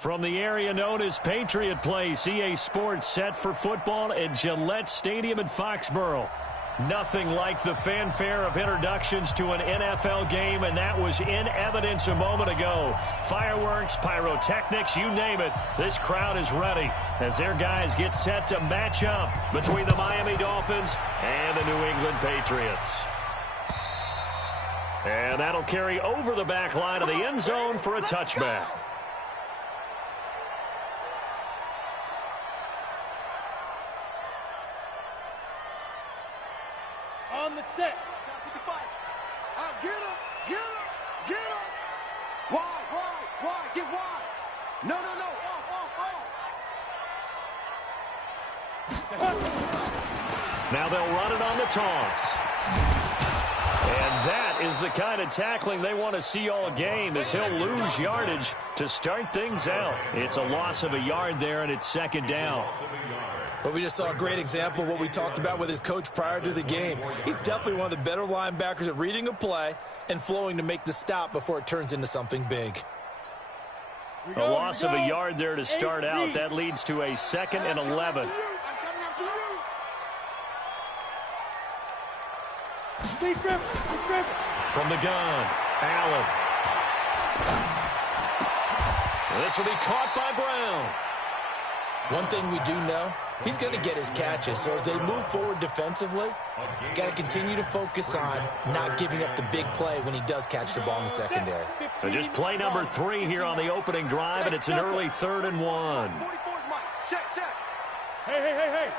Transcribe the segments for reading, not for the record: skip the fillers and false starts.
From the area known as Patriot Place, EA Sports set for football at Gillette Stadium in Foxborough. Nothing like the fanfare of introductions to an NFL game, and that was in evidence a moment ago. Fireworks, pyrotechnics, you name it. This crowd is ready as their guys get set to match up between the Miami Dolphins and the New England Patriots. And that'll carry over the back line of the end zone for a touchback. On the set. Get him! Get him! Get him! Wide! Get wide! No! Off! Now they'll run it on the toss. And that is the kind of tackling they want to see all game, as he'll lose yardage to start things out. It's a loss of a yard there, and it's second down. Well, we just saw a great example of what we talked about with his coach prior to the game. He's definitely one of the better linebackers at reading a play and flowing to make the stop before it turns into something big. A loss of a yard there to start out. That leads to a 2nd and 11. From the gun, Allen. This will be caught by Brown. One thing we do know, he's going to get his catches. So as they move forward defensively, got to continue to focus on not giving up the big play when he does catch the ball in the secondary. So just play number 3 here on the opening drive, and it's an early 3rd and 1. Check. Hey.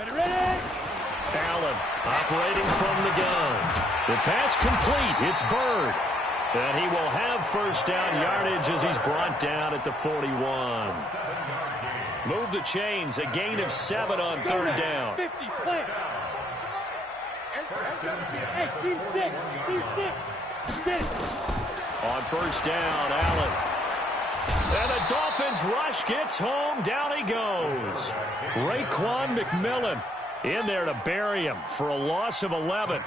Ready. Allen operating from the gun. The pass complete. It's Bird. And he will have first down yardage as he's brought down at the 41. Move the chains. A gain of 7 on 3rd down. 50, play. Hey, team 6. On first down, Allen. And the Dolphins rush gets home. Down he goes. Raekwon McMillan in there to bury him for a loss of 11.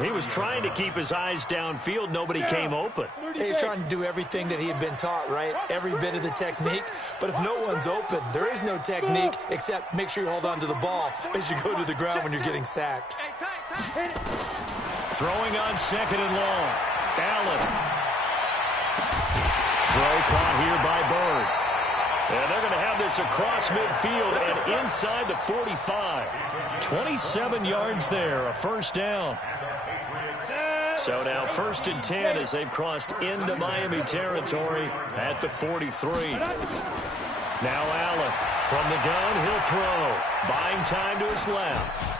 He was trying to keep his eyes downfield. Nobody came open. He's trying to do everything that he had been taught, right? Every bit of the technique. But if no one's open, there is no technique except make sure you hold on to the ball as you go to the ground when you're getting sacked. Throwing on 2nd and long. Allen. Throw caught here by Bird. And they're going to have this across midfield and inside the 45. 27 yards there, a first down. So now 1st and 10 as they've crossed into Miami territory at the 43. Now Allen from the gun, he'll throw. Buying time to his left.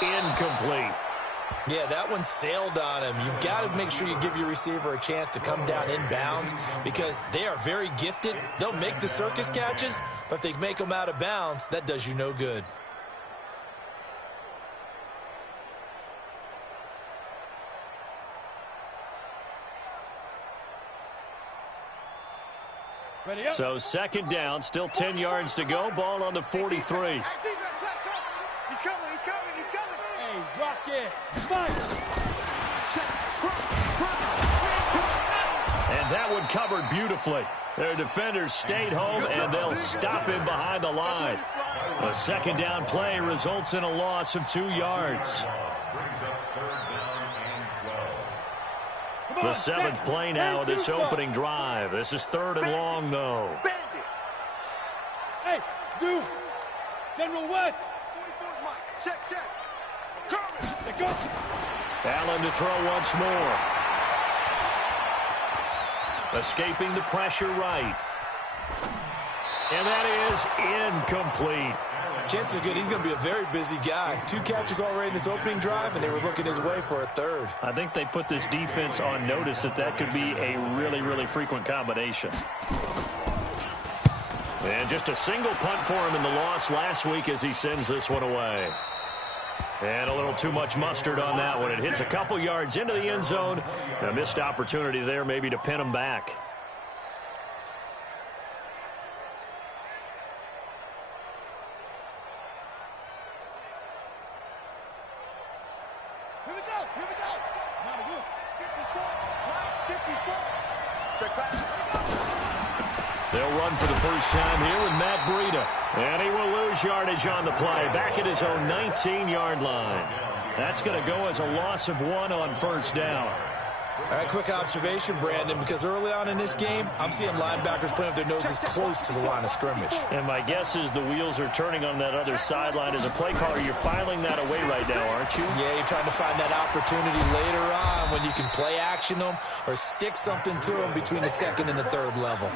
Incomplete. Yeah, that one sailed on him. You've got to make sure you give your receiver a chance to come down inbounds because they are very gifted. They'll make the circus catches, but if they make them out of bounds, that does you no good. So 2nd down, still 10 yards to go. Ball on the 43. He's coming. Hey, rock it. Fire. And that one covered beautifully. Their defenders stayed home, and they'll stop him behind the line. A 2nd down play results in a loss of 2 yards. The 7th play now of this opening drive. This is 3rd and long, though. Hey, Zoo. General West. Check. Let go. Allen to throw once more. Escaping the pressure right. And that is incomplete. Chances are good he's going to be a very busy guy. 2 catches already in this opening drive, and they were looking his way for a 3rd. I think they put this defense on notice that could be a really, really frequent combination. And just a single punt for him in the loss last week as he sends this one away. And a little too much mustard on that one. It hits a couple yards into the end zone. A missed opportunity there maybe to pin him back. Here we go. Check back. They'll run for the first time here with Matt Breida. And he will lose yardage on the play, back at his own 19-yard line. That's going to go as a loss of 1 on first down. All right, quick observation, Brandon, because early on in this game, I'm seeing linebackers playing with their noses close to the line of scrimmage. And my guess is the wheels are turning on that other sideline. As a play caller, you're filing that away right now, aren't you? Yeah, you're trying to find that opportunity later on when you can play action them or stick something to them between the second and the third level.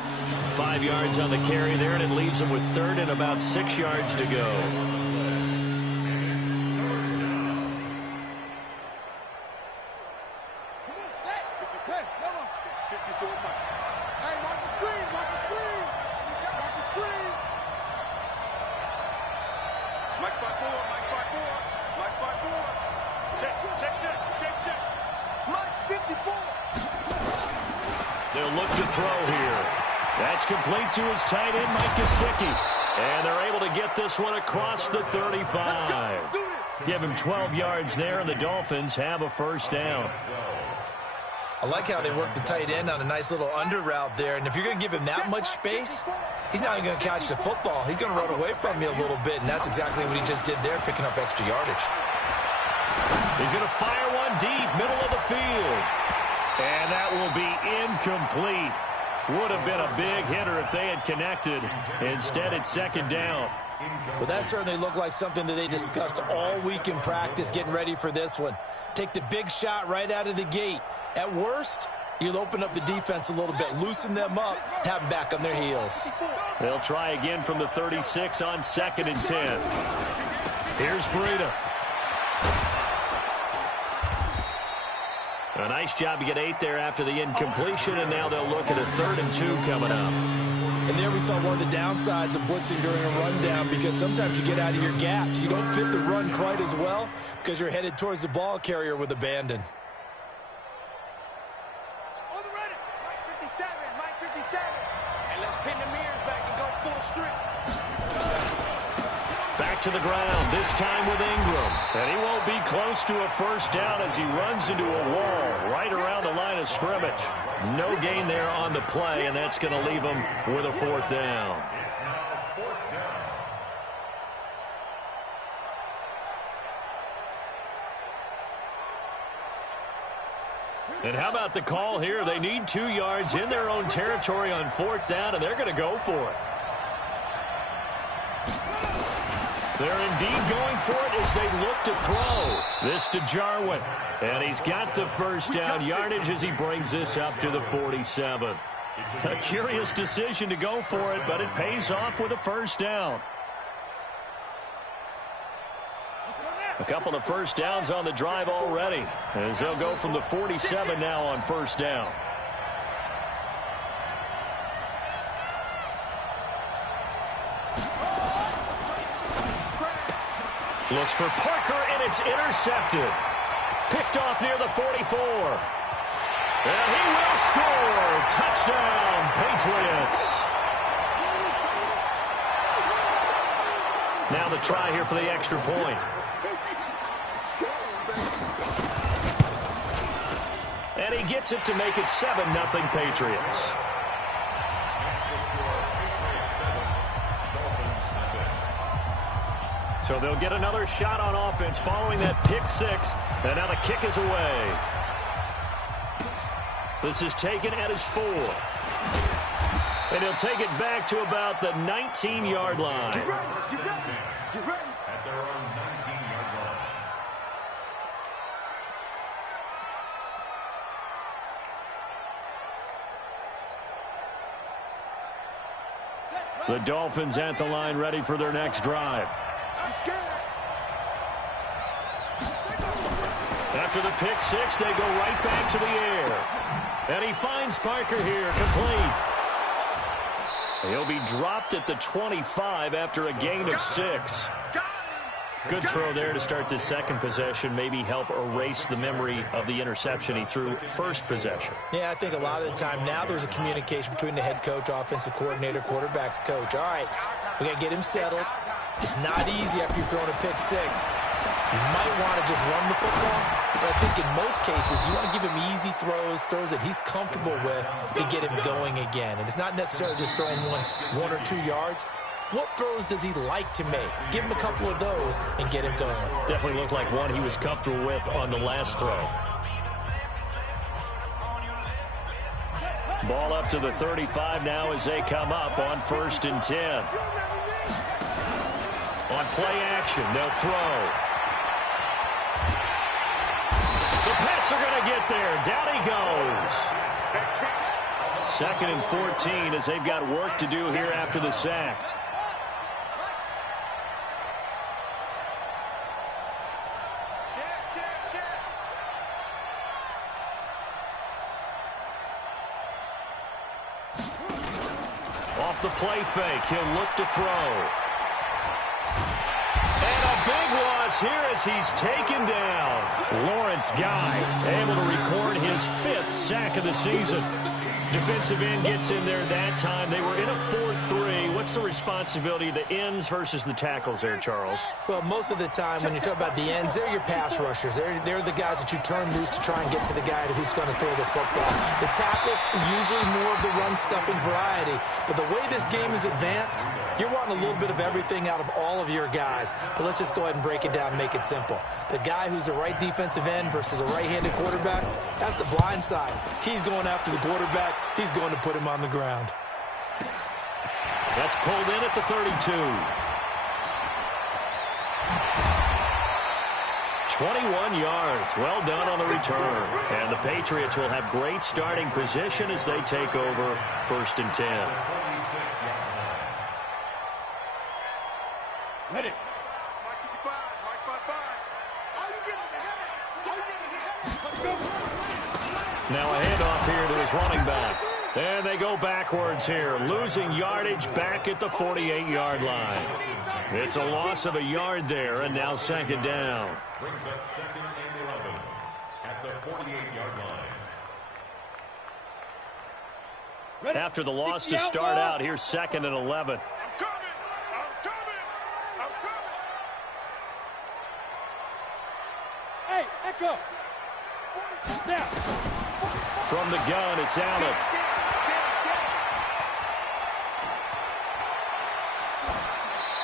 5 yards on the carry there, and it leaves them with third and about 6 yards to go. They'll look to throw here. That's complete to his tight end, Mike Gesicki. And they're able to get this one across the 35. Give him 12 yards there, and the Dolphins have a first down. I like how they work the tight end on a nice little under route there. And if you're going to give him that much space, he's not even going to catch the football. He's going to run away from you a little bit, and that's exactly what he just did there, picking up extra yardage. He's going to fire one deep, middle of the field. And that will be incomplete. Would have been a big hitter if they had connected. Instead, it's second down. Well, that certainly looked like something that they discussed all week in practice, getting ready for this one. Take the big shot right out of the gate. At worst, you'll open up the defense a little bit, loosen them up, have them back on their heels. They'll try again from the 36 on 2nd and 10. Here's Breida. A nice job to get 8 there after the incompletion, and now they'll look at a 3rd and 2 coming up. And there we saw one of the downsides of blitzing during a rundown, because sometimes you get out of your gaps. You don't fit the run quite as well because you're headed towards the ball carrier with abandon. On the ready. Mike 57, Mike 57. And let's pin the mirrors back and go full strength. Back to the ground, this time with Ingram. And he won't be close to a first down as he runs into a wall right around the line of scrimmage. No gain there on the play, and that's going to leave him with a 4th down. And how about the call here? They need 2 yards in their own territory on 4th down, and they're going to go for it. They're indeed going for it as they look to throw. This to Jarwin. And he's got the first down yardage as he brings this up to the 47. A curious decision to go for it, but it pays off with a first down. A couple of first downs on the drive already, as they'll go from the 47 now on first down. Looks for Parker, and it's intercepted. Picked off near the 44. And he will score. Touchdown, Patriots. Now the try here for the extra point. And he gets it to make it 7-0 Patriots. So they'll get another shot on offense following that pick 6. And now the kick is away. This is taken at his 4. And he'll take it back to about the 19-yard line. Get ready. Get ready. At their own 19-yard line. The Dolphins at the line ready for their next drive. After the pick 6, they go right back to the air. And he finds Parker here, complete. He'll be dropped at the 25 after a gain of 6. Good throw there to start the second possession, maybe help erase the memory of the interception he threw first possession. Yeah, I think a lot of the time now there's a communication between the head coach, offensive coordinator, quarterback's coach. All right, we got to get him settled. It's not easy after you've thrown a pick 6. You might want to just run the football, But I think in most cases, you want to give him easy throws that he's comfortable with to get him going again. And it's not necessarily just throwing one or 2 yards. What throws does he like to make? Give him a couple of those and get him going. Definitely looked like one he was comfortable with on the last throw. Ball up to the 35 now as they come up on 1st and 10. On play action, they'll throw. The Pats are going to get there. Down he goes. 2nd and 14 as they've got work to do here after the sack. Off the play fake, he'll look to throw. And a big loss here as he's taken down. Lawrence Guy able to record his 5th sack of the season. Defensive end gets in there that time. They were in a 4-3. What's the responsibility of the ends versus the tackles there, Charles? Well, most of the time when you talk about the ends, they're your pass rushers. They're the guys that you turn loose to try and get to the guy who's going to throw the football. The tackles, usually more of the run-stuffing variety. But the way this game is advanced, you're wanting a little bit of everything out of all of your guys. But let's just go ahead and break it down and make it simple. The guy who's the right defensive end versus a right-handed quarterback, that's the blind side. He's going after the quarterback. He's going to put him on the ground. That's pulled in at the 32. 21 yards. Well done on the return. And the Patriots will have great starting position as they take over 1st and 10. Ready. Now a handoff here to his running back. And they go backwards here, losing yardage back at the 48-yard line. It's a loss of a yard there, and now 2nd down. Brings up 2nd and 11 at the 48-yard line. After the loss to start out, here's 2nd and 11. Hey, Echo. Now. From the gun, it's Allen.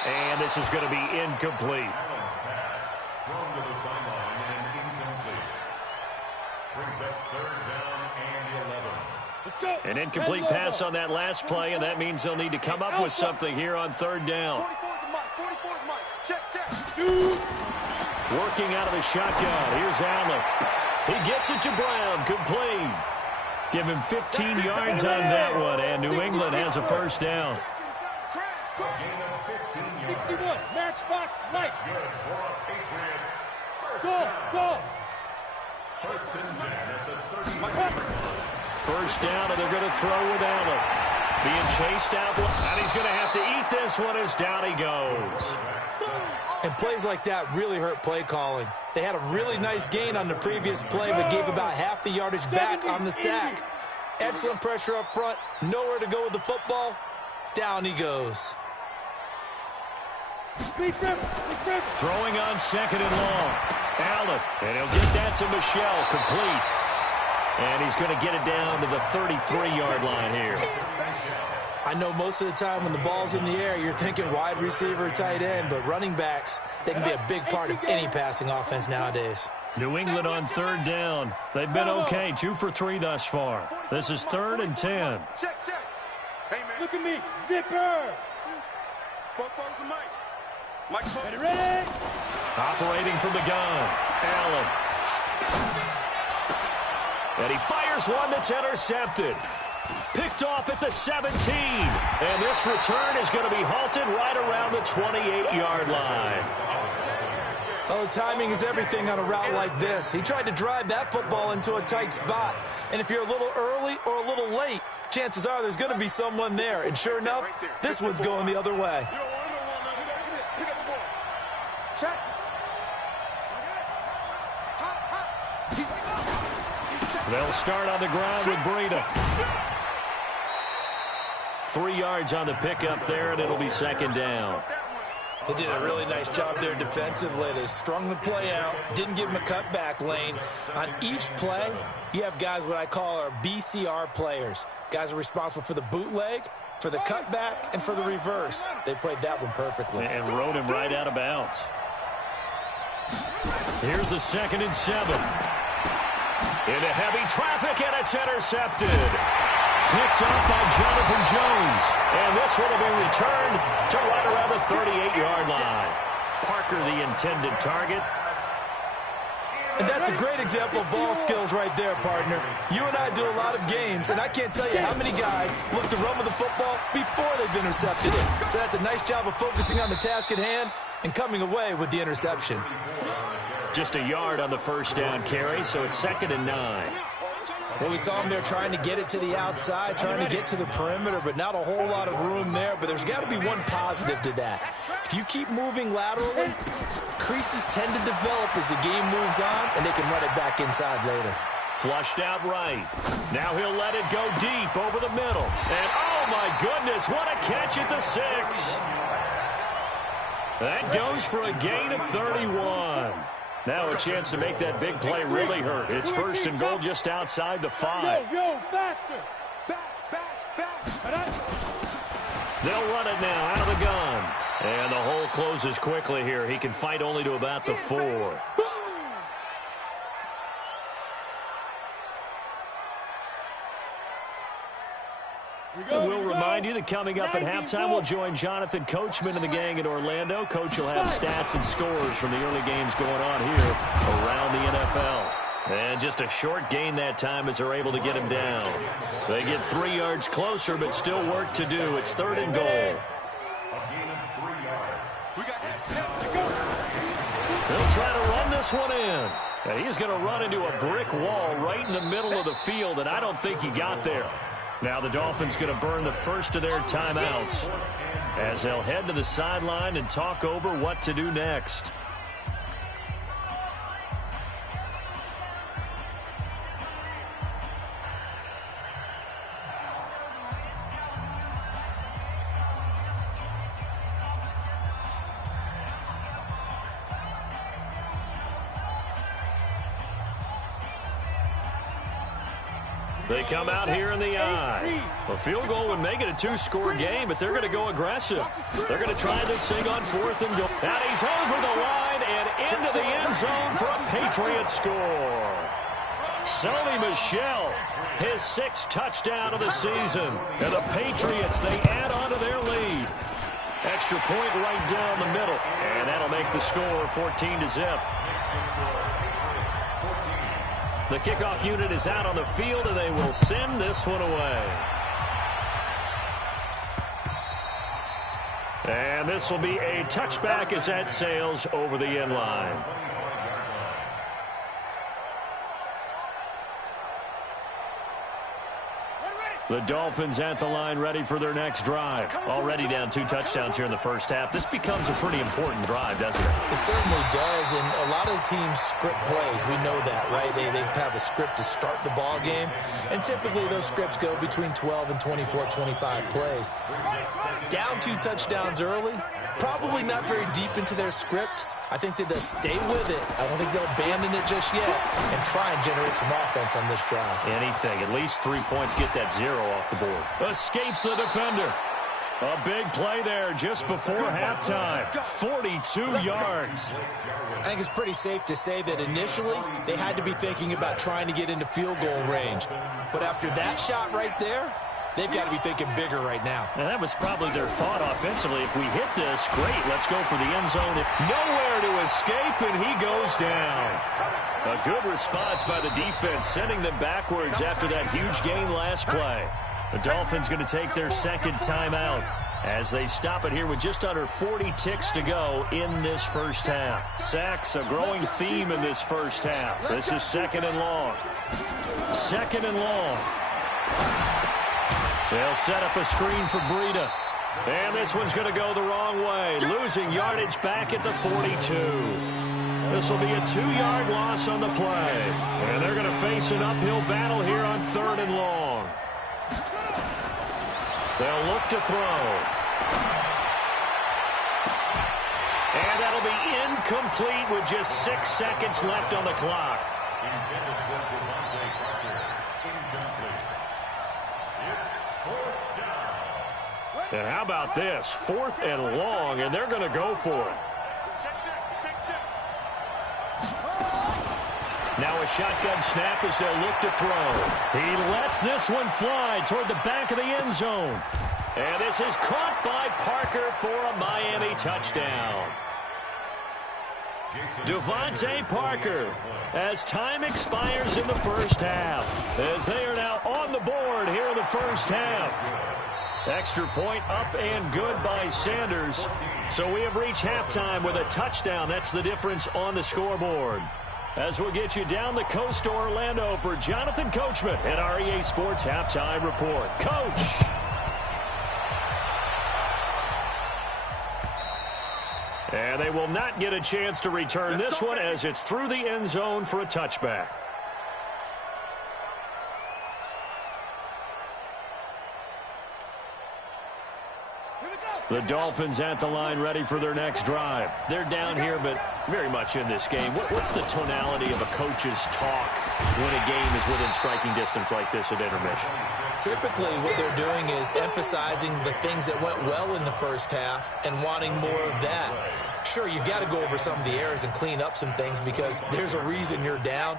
And this is going to be incomplete. Allen's pass thrown to the sideline and incomplete. Brings up 3rd down and 11. Let's go. An incomplete pass on that last play, and that means they'll need to come up with something here on 3rd down. 44's Mike. Check. Shoot. Working out of the shotgun. Here's Allen. He gets it to Brown. Complete. Give him 15 yards on that one, and New England has a 1st down. 61. Matchbox light. Good for our Patriots. Go. 1st and 10 at the 30. 1st down, and they're going to throw with Allen. Being chased out, and he's going to have to eat this one as down he goes. And plays like that really hurt play calling. They had a really nice gain on the previous play, but gave about half the yardage back on the sack. Excellent pressure up front. Nowhere to go with the football. Down he goes. Throwing on 2nd and long. Allen, and he'll get that to Michelle. Complete. And he's going to get it down to the 33-yard line here. I know most of the time when the ball's in the air, you're thinking wide receiver, tight end, but running backs, they can be a big part of any passing offense nowadays. New England on 3rd down. They've been okay, 2 for 3 thus far. This is 3rd and 10. Check. Hey, man. Look at me. Zipper. Mike. Ready. Operating from the gun. Allen. And he fires one that's intercepted. Picked off at the 17. And this return is going to be halted right around the 28-yard line. Oh, timing is everything on a route like this. He tried to drive that football into a tight spot. And if you're a little early or a little late, chances are there's going to be someone there. And sure enough, this one's going the other way. Check. They'll start on the ground with Breida. 3 yards on the pickup there, and it'll be 2nd down. They did a really nice job there defensively. They strung the play out, didn't give him a cutback lane. On each play, you have guys what I call our BCR players. Guys are responsible for the bootleg, for the cutback, and for the reverse. They played that one perfectly. And rode him right out of bounds. Here's the 2nd and 7. Into heavy traffic, and it's intercepted. Picked up by Jonathan Jones. And this one will be returned to right around the 38-yard line. Parker, the intended target. And that's a great example of ball skills right there, partner. You and I do a lot of games, and I can't tell you how many guys look to run with the football before they've intercepted it. So that's a nice job of focusing on the task at hand and coming away with the interception. Just a yard on the first down carry, so it's 2nd and 9. Well, we saw him there trying to get it to the outside, trying to get to the perimeter, but not a whole lot of room there. But there's got to be one positive to that. If you keep moving laterally, creases tend to develop as the game moves on, and they can run it back inside later. Flushed out right. Now he'll let it go deep over the middle. And, oh, my goodness, what a catch at the 6. That goes for a gain of 31. Now a chance to make that big play really hurt. It's 1st and goal just outside the 5. Yo, faster. Back. They'll run it now out of the gun. And the hole closes quickly here. He can fight only to about the 4. We'll remind you that coming up at halftime, we'll join Jonathan Coachman and the gang in Orlando. Coach will have stats and scores from the early games going on here around the NFL. And just a short gain that time as they're able to get him down. They get 3 yards closer, but still work to do. It's 3rd and goal. He'll try to run this one in. And he's going to run into a brick wall right in the middle of the field, and I don't think he got there. Now the Dolphins going to burn the first of their timeouts as they'll head to the sideline and talk over what to do next. They come out here in the eye. A field goal would make it a 2-score game, but they're going to go aggressive. They're going to try this thing on 4th and goal. And he's over the line and into the end zone for a Patriots score. Sony Michel, his 6th touchdown of the season. And the Patriots, they add on to their lead. Extra point right down the middle. And that'll make the score 14-0. The kickoff unit is out on the field, and they will send this one away. And this will be a touchback as that sails over the end line. The Dolphins at the line ready for their next drive. Already down 2 touchdowns here in the first half. This becomes a pretty important drive, doesn't it? It certainly does, and a lot of the teams script plays. We know that, right? They have a script to start the ball game, and typically those scripts go between 12 and 24, 25 plays. Down 2 touchdowns early, probably not very deep into their script. I think that they'll stay with it. I don't think they'll abandon it just yet and try and generate some offense on this drive. Anything. At least 3 points, get that 0 off the board. Escapes the defender. A big play there just before halftime. 42 yards. I think it's pretty safe to say that initially they had to be thinking about trying to get into field goal range. But after that shot right there, they've got to be thinking bigger right now. And that was probably their thought offensively. If we hit this, great, let's go for the end zone. Nowhere to escape, and he goes down. A good response by the defense, sending them backwards after that huge gain last play. The Dolphins going to take their 2nd timeout as they stop it here with just under 40 ticks to go in this first half. Sacks, a growing theme in this first half. This is 2nd and long. 2nd and long. They'll set up a screen for Breida. And this one's going to go the wrong way. Losing yardage back at the 42. This will be a 2-yard loss on the play. And they're going to face an uphill battle here on 3rd and long. They'll look to throw. And that'll be incomplete with just 6 seconds left on the clock. Intended for Devontae Parker. Incomplete. It's fourth down. And how about this? 4th and long, and they're going to go for it. Now a shotgun snap as they'll look to throw. He lets this one fly toward the back of the end zone. And this is caught by Parker for a Miami touchdown. Devontae Parker, as time expires in the first half, as they are now on the board here in the first half. Extra point up and good by Sanders. So we have reached halftime with a touchdown. That's the difference on the scoreboard. As we'll get you down the coast to Orlando for Jonathan Coachman at our EA Sports Halftime Report. Coach. And they will not get a chance to return this one as it's through the end zone for a touchback. The Dolphins at the line ready for their next drive. They're down here, but very much in this game. What's the tonality of a coach's talk when a game is within striking distance like this at intermission? Typically, what they're doing is emphasizing the things that went well in the first half and wanting more of that. Sure, you've got to go over some of the errors and clean up some things because there's a reason you're down.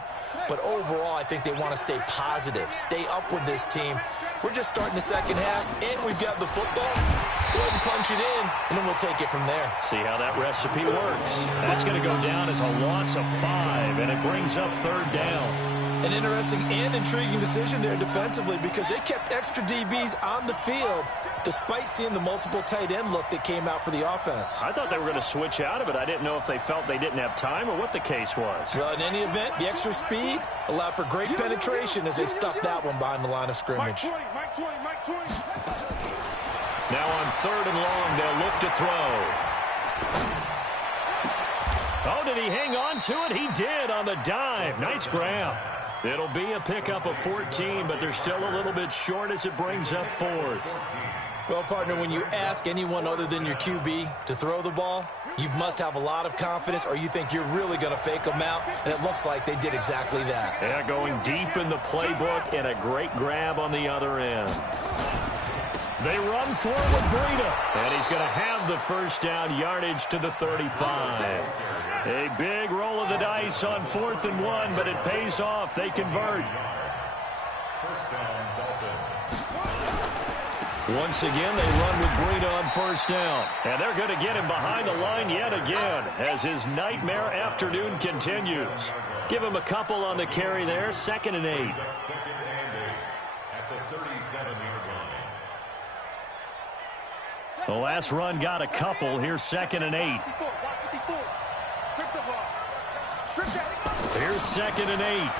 But overall, I think they want to stay positive, stay up with this team. We're just starting the second half, and we've got the football. Let's go ahead and punch it in, and then we'll take it from there. See how that recipe works. That's going to go down as a loss of 5, and it brings up 3rd down. An interesting and intriguing decision there defensively because they kept extra DBs on the field despite seeing the multiple tight end look that came out for the offense. I thought they were going to switch out of it. I didn't know if they felt they didn't have time or what the case was. Well, in any event, the extra speed allowed for great penetration as they stuffed that one behind the line of scrimmage. Now on 3rd and long, they'll look to throw. Oh, did he hang on to it? He did on the dive. Nice grab. It'll be a pickup of 14, but they're still a little bit short as it brings up 4th. Well, partner, when you ask anyone other than your QB to throw the ball, you must have a lot of confidence or you think you're really going to fake them out, and it looks like they did exactly that. Yeah, going deep in the playbook and a great grab on the other end. They run for it with Breida, and he's going to have the first down yardage to the 35. A big roll of the dice on 4th and 1, but it pays off. They convert. First down, Dolphins. Once again, they run with Breida on 1st down. And they're going to get him behind the line yet again as his nightmare afternoon continues. Give him a couple on the carry there. 2nd and 8. 2nd and 8 at the 37-yard line. The last run got a couple. Here's 2nd and 8. Here's 2nd and 8.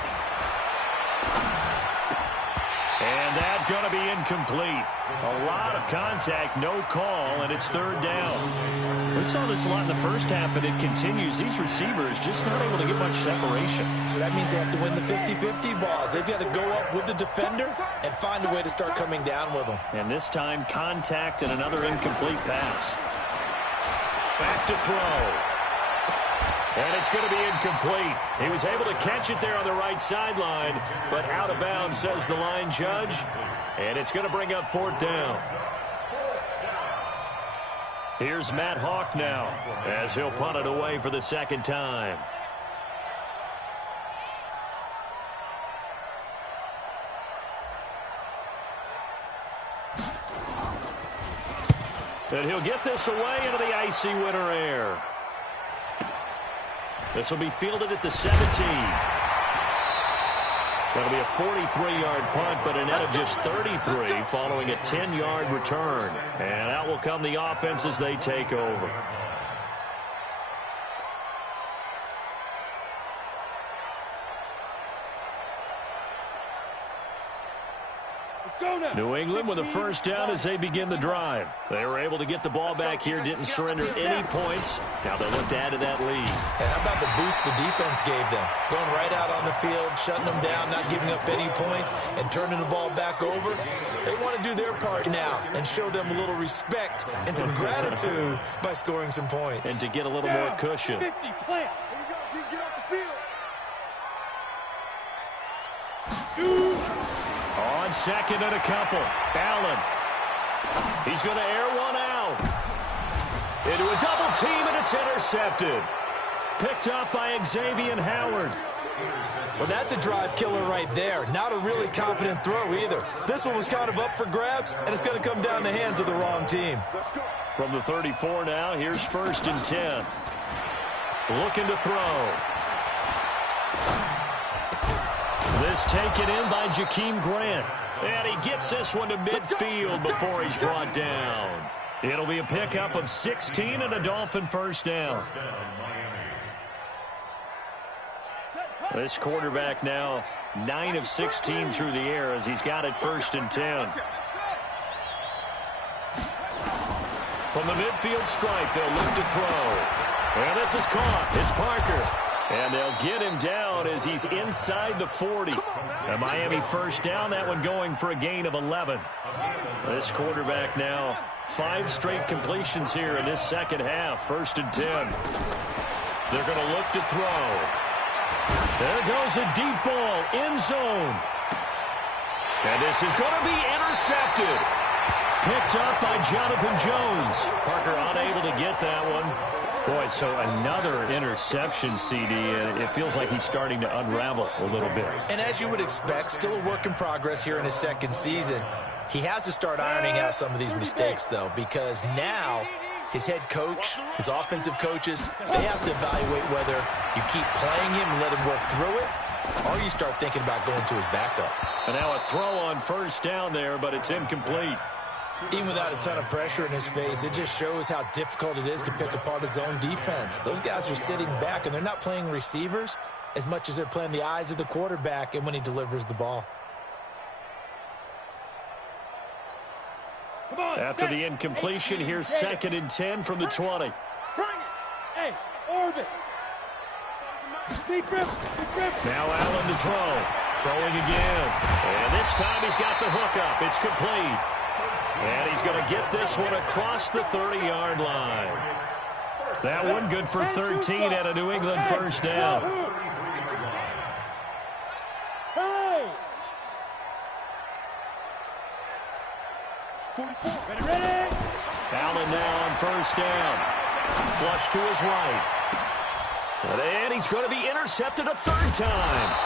And that's going to be incomplete. A lot of contact, no call, and it's 3rd down. We saw this a lot in the first half, and it continues. These receivers just not able to get much separation. So that means they have to win the 50-50 balls. They've got to go up with the defender and find a way to start coming down with them. And this time, contact and another incomplete pass. Back to throw. And it's going to be incomplete. He was able to catch it there on the right sideline, but out of bounds, says the line judge. And it's going to bring up 4th down. Here's Matt Hawk now as he'll punt it away for the 2nd time. And he'll get this away into the icy winter air. This will be fielded at the 17. That'll be a 43-yard punt, but a net of just 33 following a 10-yard return. And out will come the offense as they take over. Let's go New England with a first down as they begin the drive. They were able to get the ball back here, didn't surrender any points. Now they look to add to that lead. And how about the boost the defense gave them? Going right out on the field, shutting them down, not giving up any points, and turning the ball back over. They want to do their part now and show them a little respect and some gratitude by scoring some points. And to get a little more cushion. 50, plant. Get off the field. On second and a couple. Allen. He's going to air one out. Into a double team, and it's intercepted. Picked up by Xavier Howard. Well, that's a drive killer right there. Not a really confident throw either. This one was kind of up for grabs, and it's going to come down the hands of the wrong team. From the 34 now, here's 1st and 10. Looking to throw. This taken in by Jakeem Grant. And he gets this one to midfield before he's brought down. It'll be a pickup of 16 and a Dolphin first down. This quarterback now 9 of 16 through the air as he's got it 1st and 10. From the midfield stripe, they'll look to throw. And this is caught. It's Parker. And they'll get him down as he's inside the 40. A Miami first down, that one going for a gain of 11. This quarterback now 5 straight completions here in this second half. 1st and 10. They're going to look to throw. There goes a deep ball, end zone. And this is going to be intercepted. Picked up by Jonathan Jones. Parker unable to get that one. Boy, so another interception, CD, and it feels like he's starting to unravel a little bit. And as you would expect, still a work in progress here in his second season. He has to start ironing out some of these mistakes, though, because now his head coach, his offensive coaches, they have to evaluate whether you keep playing him and let him work through it, or you start thinking about going to his backup. And now a throw on first down there, but it's incomplete. Even without a ton of pressure in his face, it just shows how difficult it is to pick apart his own defense. Those guys are sitting back, and they're not playing receivers as much as they're playing the eyes of the quarterback and when he delivers the ball. After the incompletion, here's 2nd and 10 from the 20. Hey, orbit. Deep grip. Now Allen to throw. Throwing again. And this time he's got the hook up. It's complete. And he's going to get this one across the 30-yard line. That one good for 13 at a New England first down. Hey! 44. Ready? Allen now on first down. Flush to his right. And he's going to be intercepted a 3rd time.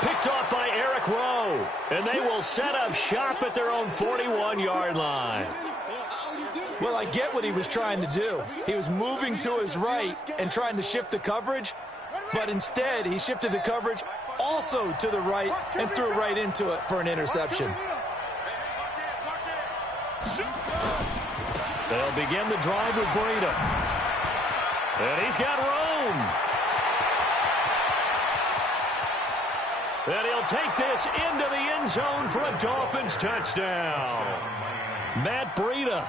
Picked off by Eric Rowe. And they will set up shop at their own 41-yard line. Well, I get what he was trying to do. He was moving to his right and trying to shift the coverage, but instead he shifted the coverage also to the right and threw right into it for an interception. They'll begin the drive with Breida. And he's got Rome. And he'll take this into the end zone for a Dolphins touchdown. Matt Breida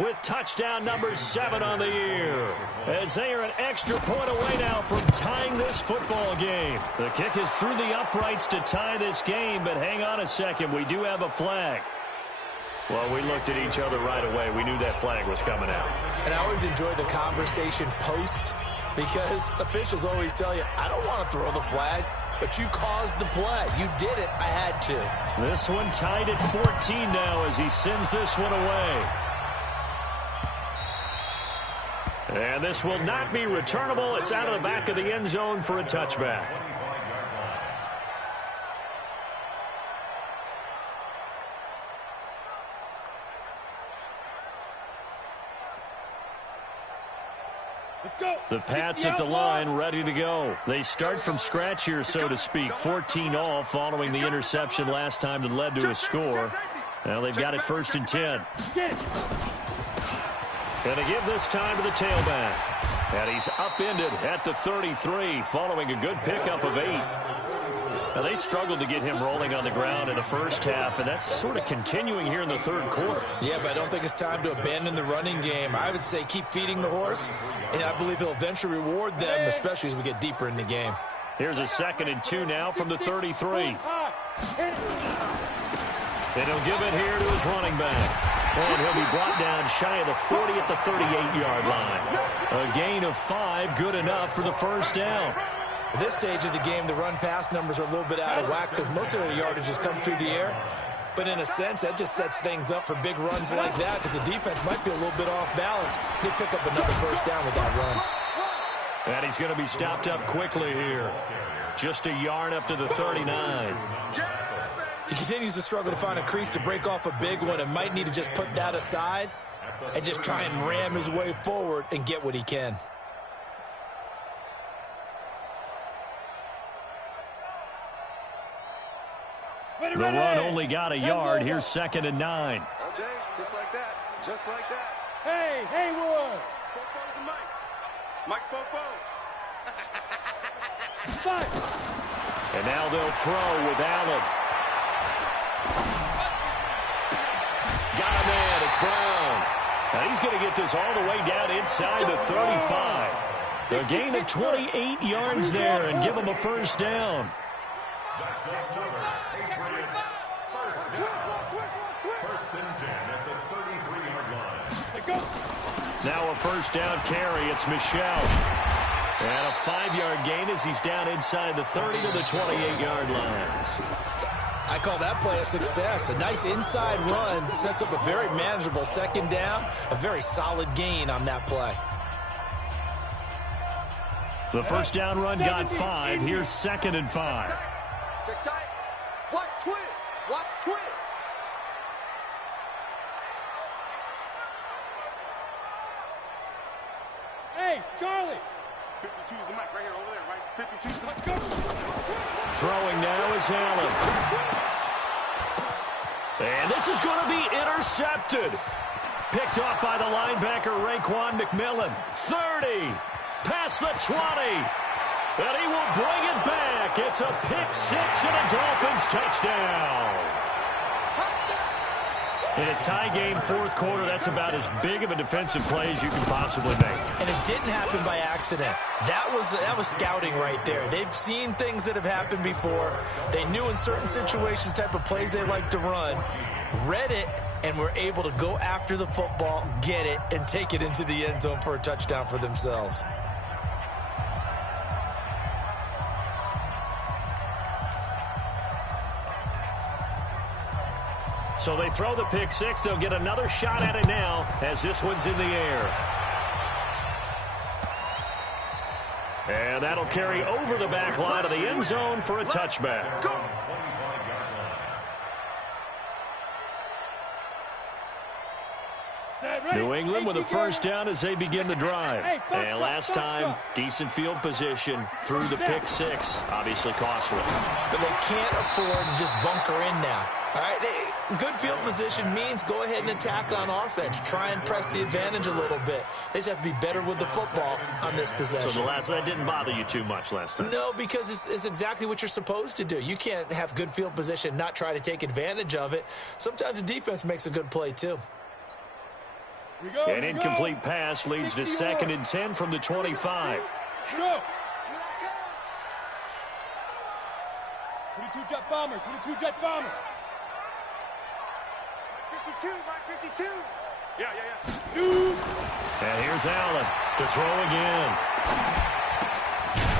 with touchdown number 7 on the year. As they are an extra point away now from tying this football game. The kick is through the uprights to tie this game, but hang on a second. We do have a flag. Well, we looked at each other right away. We knew that flag was coming out. And I always enjoy the conversation post because officials always tell you, I don't want to throw the flag, but you caused the play. You did it. I had to. This one tied at 14 now as he sends this one away. And this will not be returnable. It's out of the back of the end zone for a touchback. The Pats at the line, ready to go. They start from scratch here, so to speak. 14-all following the interception last time that led to a score. Now they've got it 1st and 10. And they give this time to the tailback. And he's upended at the 33 following a good pickup of 8. Now, they struggled to get him rolling on the ground in the first half, and that's sort of continuing here in the third quarter. Yeah, but I don't think it's time to abandon the running game. I would say keep feeding the horse, and I believe he'll eventually reward them, especially as we get deeper in the game. Here's a 2nd and 2 now from the 33. And he'll give it here to his running back. And he'll be brought down shy of the 40 at the 38-yard line. A gain of 5, good enough for the first down. At this stage of the game, the run-pass numbers are a little bit out of whack because most of the yardage has come through the air. But in a sense, that just sets things up for big runs like that because the defense might be a little bit off balance. They pick up another first down with that run. And he's going to be stopped up quickly here. Just a yard up to the 39. He continues to struggle to find a crease to break off a big one and might need to just put that aside and just try and ram his way forward and get what he can. The run only got a yard. Here's 2nd and 9. All day, just like that. Just like that. Hey, Haywood. Popo's the Mike. Mike's Popo. And now they'll throw with Allen. Got a man. It's Brown. Now he's going to get this all the way down inside the 35. A gain of 28 yards there and give him a first down. That's another Patriots first and 10 at the 33-yard line. Now a first down carry. It's Michelle. And a 5-yard gain as he's down inside the 30 to the 28-yard line. I call that play a success. A nice inside run sets up a very manageable second down. A very solid gain on that play. The first down run got 5. Here's 2nd and 5. Check tight. Watch twist. Watch twist. Hey, Charlie. 52 is the mic right here over there, right? 52 is the mic. Throwing now is Allen. And this is going to be intercepted. Picked off by the linebacker, Raekwon McMillan. 30. Past the 20. And he will bring it back. It's a pick 6 and a Dolphins touchdown. In a tie game, fourth quarter, that's about as big of a defensive play as you can possibly make. And it didn't happen by accident. That was scouting right there. They've seen things that have happened before. They knew in certain situations the type of plays they like to run, read it, and were able to go after the football, get it, and take it into the end zone for a touchdown for themselves. So they throw the pick 6. They'll get another shot at it now as this one's in the air. And that'll carry over the back line of the end zone for a touchback. New England with a first down as they begin the drive. And last time, decent field position through the pick 6. Obviously costly. But they can't afford to just bunker in now. All right, good field position means go ahead and attack on offense. Try and press the advantage a little bit. They just have to be better with the football on this possession. So that didn't bother you too much last time? No, because it's exactly what you're supposed to do. You can't have good field position, not try to take advantage of it. Sometimes the defense makes a good play, too. An incomplete pass leads to 2nd and 10 from the 25. Go. 22 jet bomber, 22 jet bomber. 52, Mike 52. Yeah. Shoot. And here's Allen to throw again.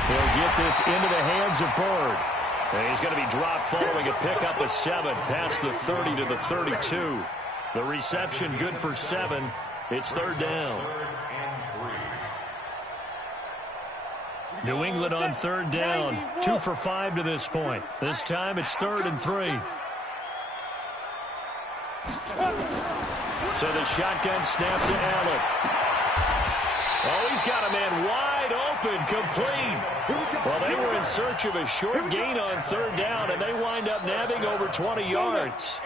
He'll get this into the hands of Bird. And he's going to be dropped following a pickup of 7 past the 30 to the 32. The reception good for 7. It's third down. New England on third down. 2 for 5 to this point. This time it's 3rd and 3. So the shotgun snap to Allen. Oh, he's got a man wide open, complete. Well, they were in search of a short gain on third down, and they wind up nabbing over 20 yards.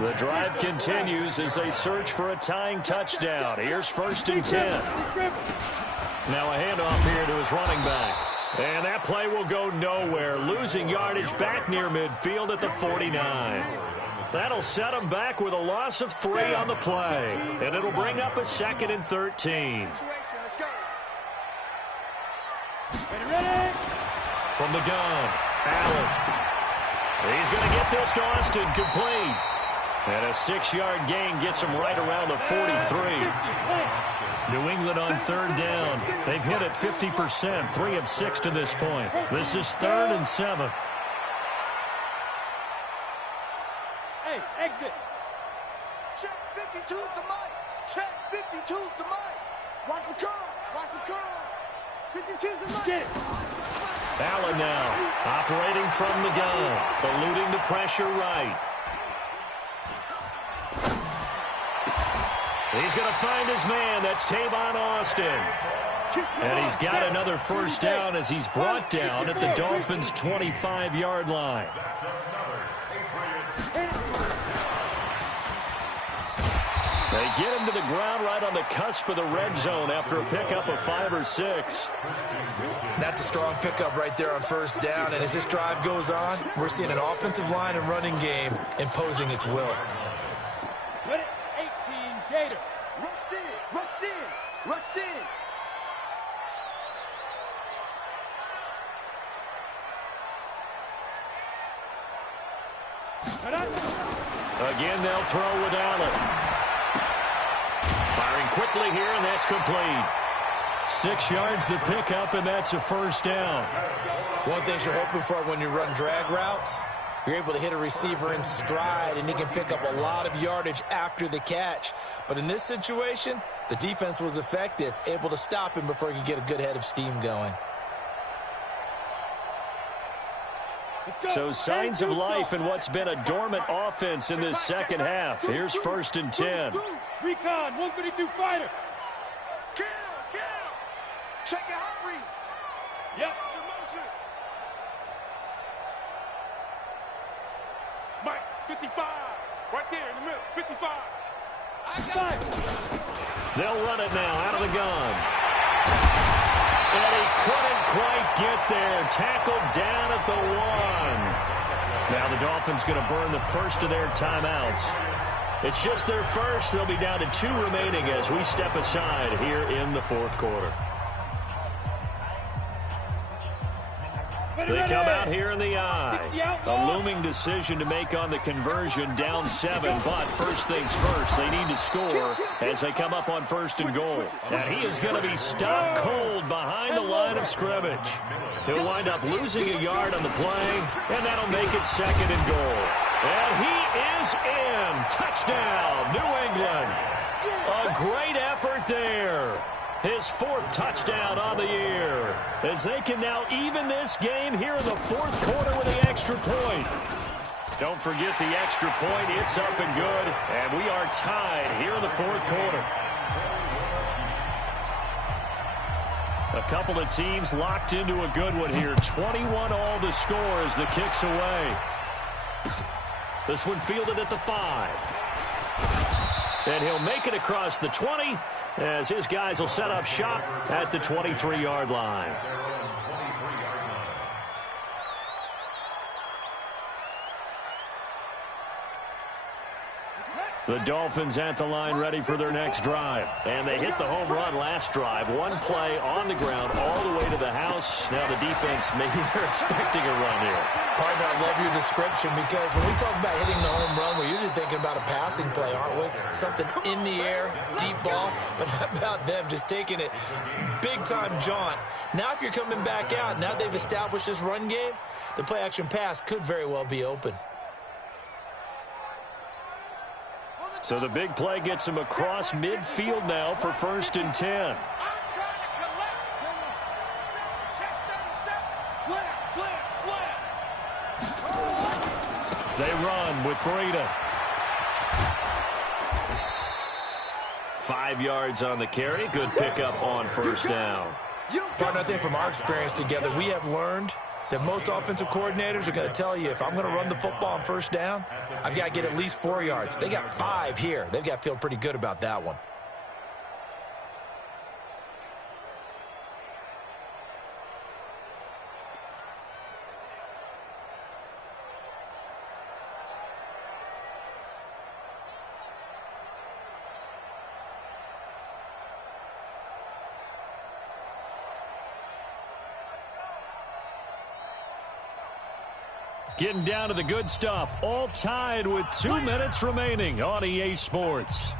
The drive continues as they search for a tying touchdown. Here's 1st and 10. Now a handoff here to his running back. And that play will go nowhere, losing yardage back near midfield at the 49. That'll set them back with a loss of 3 on the play. And it'll bring up a 2nd and 13. Ready? From the gun, Allen. He's going to get this to Austin complete. And a 6-yard gain gets him right around the 43. New England on 3rd down. They've hit it 50%, 3 of 6 to this point. This is 3rd and 7. Hey, exit. Check 52's the mic. Check 52's the mic. Watch the curl. Watch the curl. 52's the mic. Get it. Allen now operating from the gun, eluding the pressure right. He's going to find his man. That's Tavon Austin. And he's got another 1st down as he's brought down at the Dolphins' 25-yard line. They get him to the ground right on the cusp of the red zone after a pickup of 5 or 6. That's a strong pickup right there on 1st down. And as this drive goes on, we're seeing an offensive line and running game imposing its will. Ready? 18, Gator. Rush in. Rush in. Rush in. Again, they'll throw with Allen. Firing quickly here, and that's complete. 6 yards the pickup, and that's a 1st down. One thing you're hoping for when you run drag routes, you're able to hit a receiver in stride, and he can pick up a lot of yardage after the catch. But in this situation, the defense was effective, able to stop him before he could get a good head of steam going. So signs of life in what's been a dormant offense in this 2nd half. Here's 1st and 10. Recon, 132 fighter. Kill. Check your hot read. Yep. Motion. Mike, 55. Right there in the middle. 55. I got it. They'll run it now out of the gun. And he couldn't quite get there. Tackled down at the 1. Now the Dolphins going to burn the first of their timeouts. It's just their first. They'll be down to 2 remaining as we step aside here in the 4th quarter. They come out here in the eye. A looming decision to make on the conversion, down 7. But first things first, they need to score as they come up on 1st and goal. And he is going to be stopped cold behind the line of scrimmage. He'll wind up losing a yard on the play, and that'll make it 2nd and goal. And he is in. Touchdown, New England. A great effort there. His 4th touchdown on the year, as they can now even this game here in the 4th quarter with the extra point. Don't forget the extra point. It's up and good, and we are tied here in the 4th quarter. A couple of teams locked into a good one here. 21 all the score as the kick's away. This one fielded at the 5. And he'll make it across the 20 as his guys will set up shop at the 23-yard line. The Dolphins at the line ready for their next drive. And they hit the home run last drive. 1 play on the ground all the way to the house. Now the defense, maybe they're expecting a run here. Partner, I love your description because when we talk about hitting the home run, we're usually thinking about a passing play, aren't we? Something in the air, deep ball. But how about them just taking it big-time jaunt? Now if you're coming back out, now they've established this run game, the play-action pass could very well be open. So the big play gets him across midfield now for 1st and 10. I'm trying to collect. Check 37. Slam. They run with Breida. 5 yards on the carry. Good pickup on 1st down. Partner, I think from our experience together, we have learned that most offensive coordinators are going to tell you, if I'm going to run the football on 1st down, I've got to get at least 4 yards. They got 5 here. They've got to feel pretty good about that one. Getting down to the good stuff. All tied with 2 minutes remaining on EA Sports.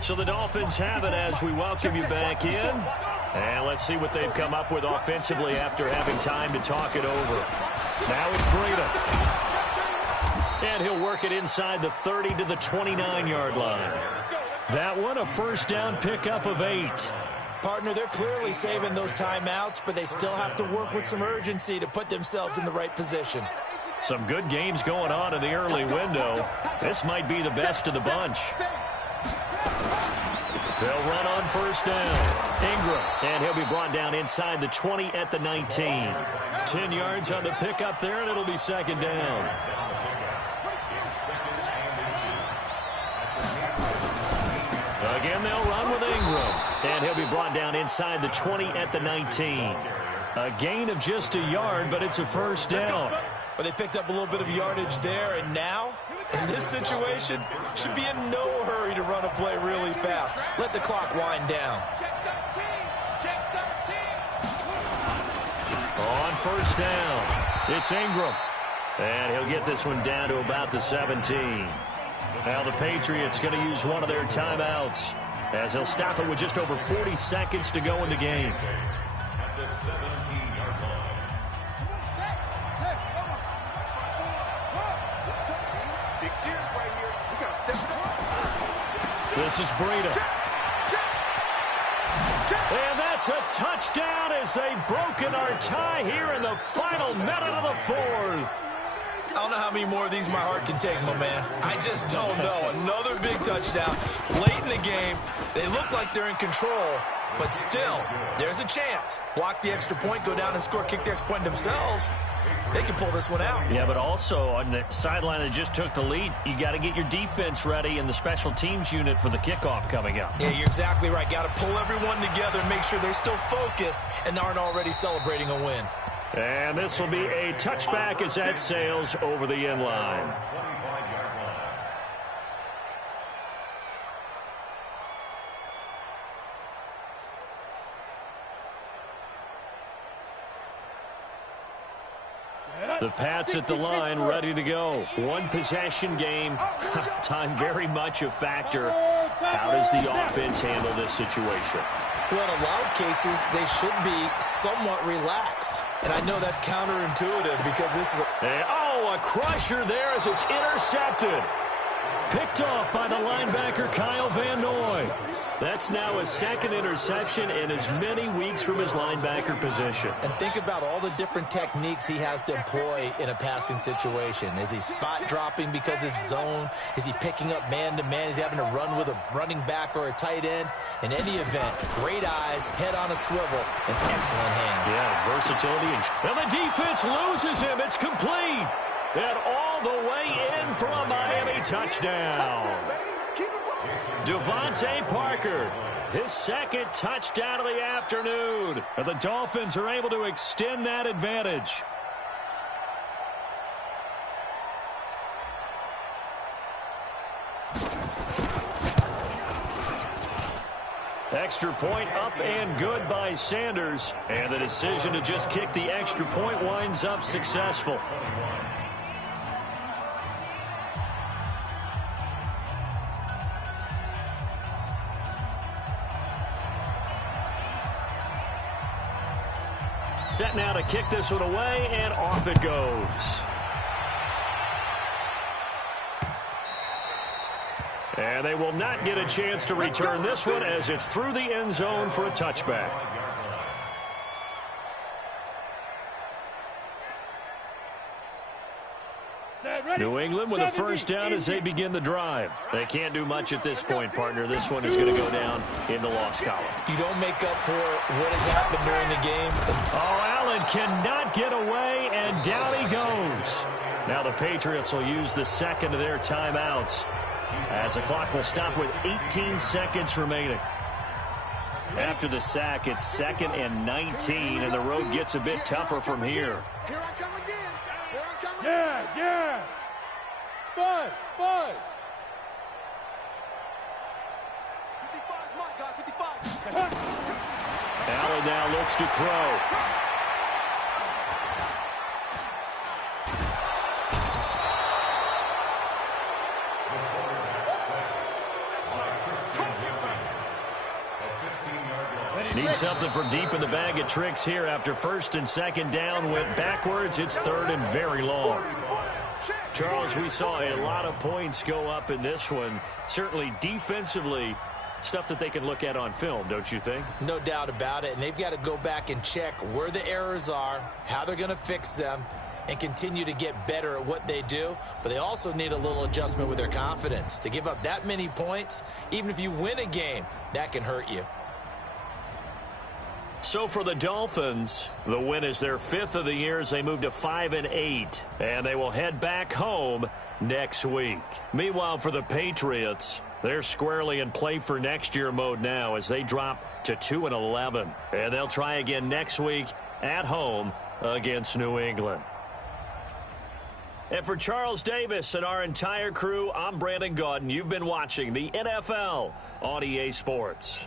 So the Dolphins have it as we welcome you back in. And let's see what they've come up with offensively after having time to talk it over. Now it's Breida. And he'll work it inside the 30 to the 29-yard line. That one, a first down pickup of 8. Partner, they're clearly saving those timeouts, but they still have to work with some urgency to put themselves in the right position. Some good games going on in the early window. This might be the best of the bunch. They'll run on first down. Ingram, and he'll be brought down inside the 20 at the 19. 10 yards on the pickup there, and it'll be second down. Again, they'll run with Ingram, and he'll be brought down inside the 20 at the 19. A gain of just a yard, but it's a first down. But they picked up a little bit of yardage there, and now, in this situation, should be in no hurry to run a play really fast. Let the clock wind down. On first down, it's Ingram. And he'll get this one down to about the 17. Now the Patriots going to use one of their timeouts as they'll stop it with just over 40 seconds to go in the game. At the 17-yard line. Big series right here. We got to step it up. This is Breida. And that's a touchdown as they've broken our tie here in the final minute of the fourth. I don't know how many more of these my heart can take, my man. I just don't know. Another big touchdown late in the game. They look like they're in control, but still, there's a chance. Block the extra point, go down and score, kick the extra point themselves. They can pull this one out. Yeah, but also on the sideline that just took the lead, you got to get your defense ready in the special teams unit for the kickoff coming up. Yeah, you're exactly right. Got to pull everyone together and make sure they're still focused and aren't already celebrating a win. And this will be a touchback as that sails over the end line. 25-yard line. The Pats at the line, ready to go. One possession game. Time very much a factor. How does the offense handle this situation? Well, in a lot of cases, they should be somewhat relaxed. And I know that's counterintuitive because this is a crusher there as it's intercepted. Picked off by the linebacker, Kyle Van Noy. That's now his second interception in as many weeks from his linebacker position. And think about all the different techniques he has to employ in a passing situation. Is he spot dropping because it's zone? Is he picking up man-to-man? Is he having to run with a running back or a tight end? In any event, great eyes, head on a swivel, and excellent hands. Yeah, versatility. And the defense loses him. It's complete. And all the way in for a Miami touchdown. Devontae Parker, his second touchdown of the afternoon. And the Dolphins are able to extend that advantage. Extra point up and good by Sanders. And the decision to just kick the extra point winds up successful. Set now to kick this one away, and off it goes. And they will not get a chance to return this one as it's through the end zone for a touchback. New England with a first down as they begin the drive. They can't do much at this point, partner. This one is going to go down in the loss column. You don't make up for what has happened during the game. Oh, Allen cannot get away, and down he goes. Now the Patriots will use the second of their timeouts as the clock will stop with 18 seconds remaining. After the sack, it's 2nd and 19, and the road gets a bit tougher from here. Here I come again. Here I come again. Yeah. Buzz. 55's my guy, 55. Allen now looks to throw. Need something from deep in the bag of tricks here after first and second down went backwards. It's third and very long. Charles, we saw a lot of points go up in this one. Certainly defensively, stuff that they can look at on film, don't you think? No doubt about it. And they've got to go back and check where the errors are, how they're going to fix them, and continue to get better at what they do. But they also need a little adjustment with their confidence. To give up that many points, even if you win a game, that can hurt you. So for the Dolphins, the win is their 5th of the year as they move to 5-8, and they will head back home next week. Meanwhile, for the Patriots, they're squarely in play for next year mode now as they drop to 2-11, and they'll try again next week at home against New England. And for Charles Davis and our entire crew, I'm Brandon Gaudin. You've been watching the NFL on EA Sports.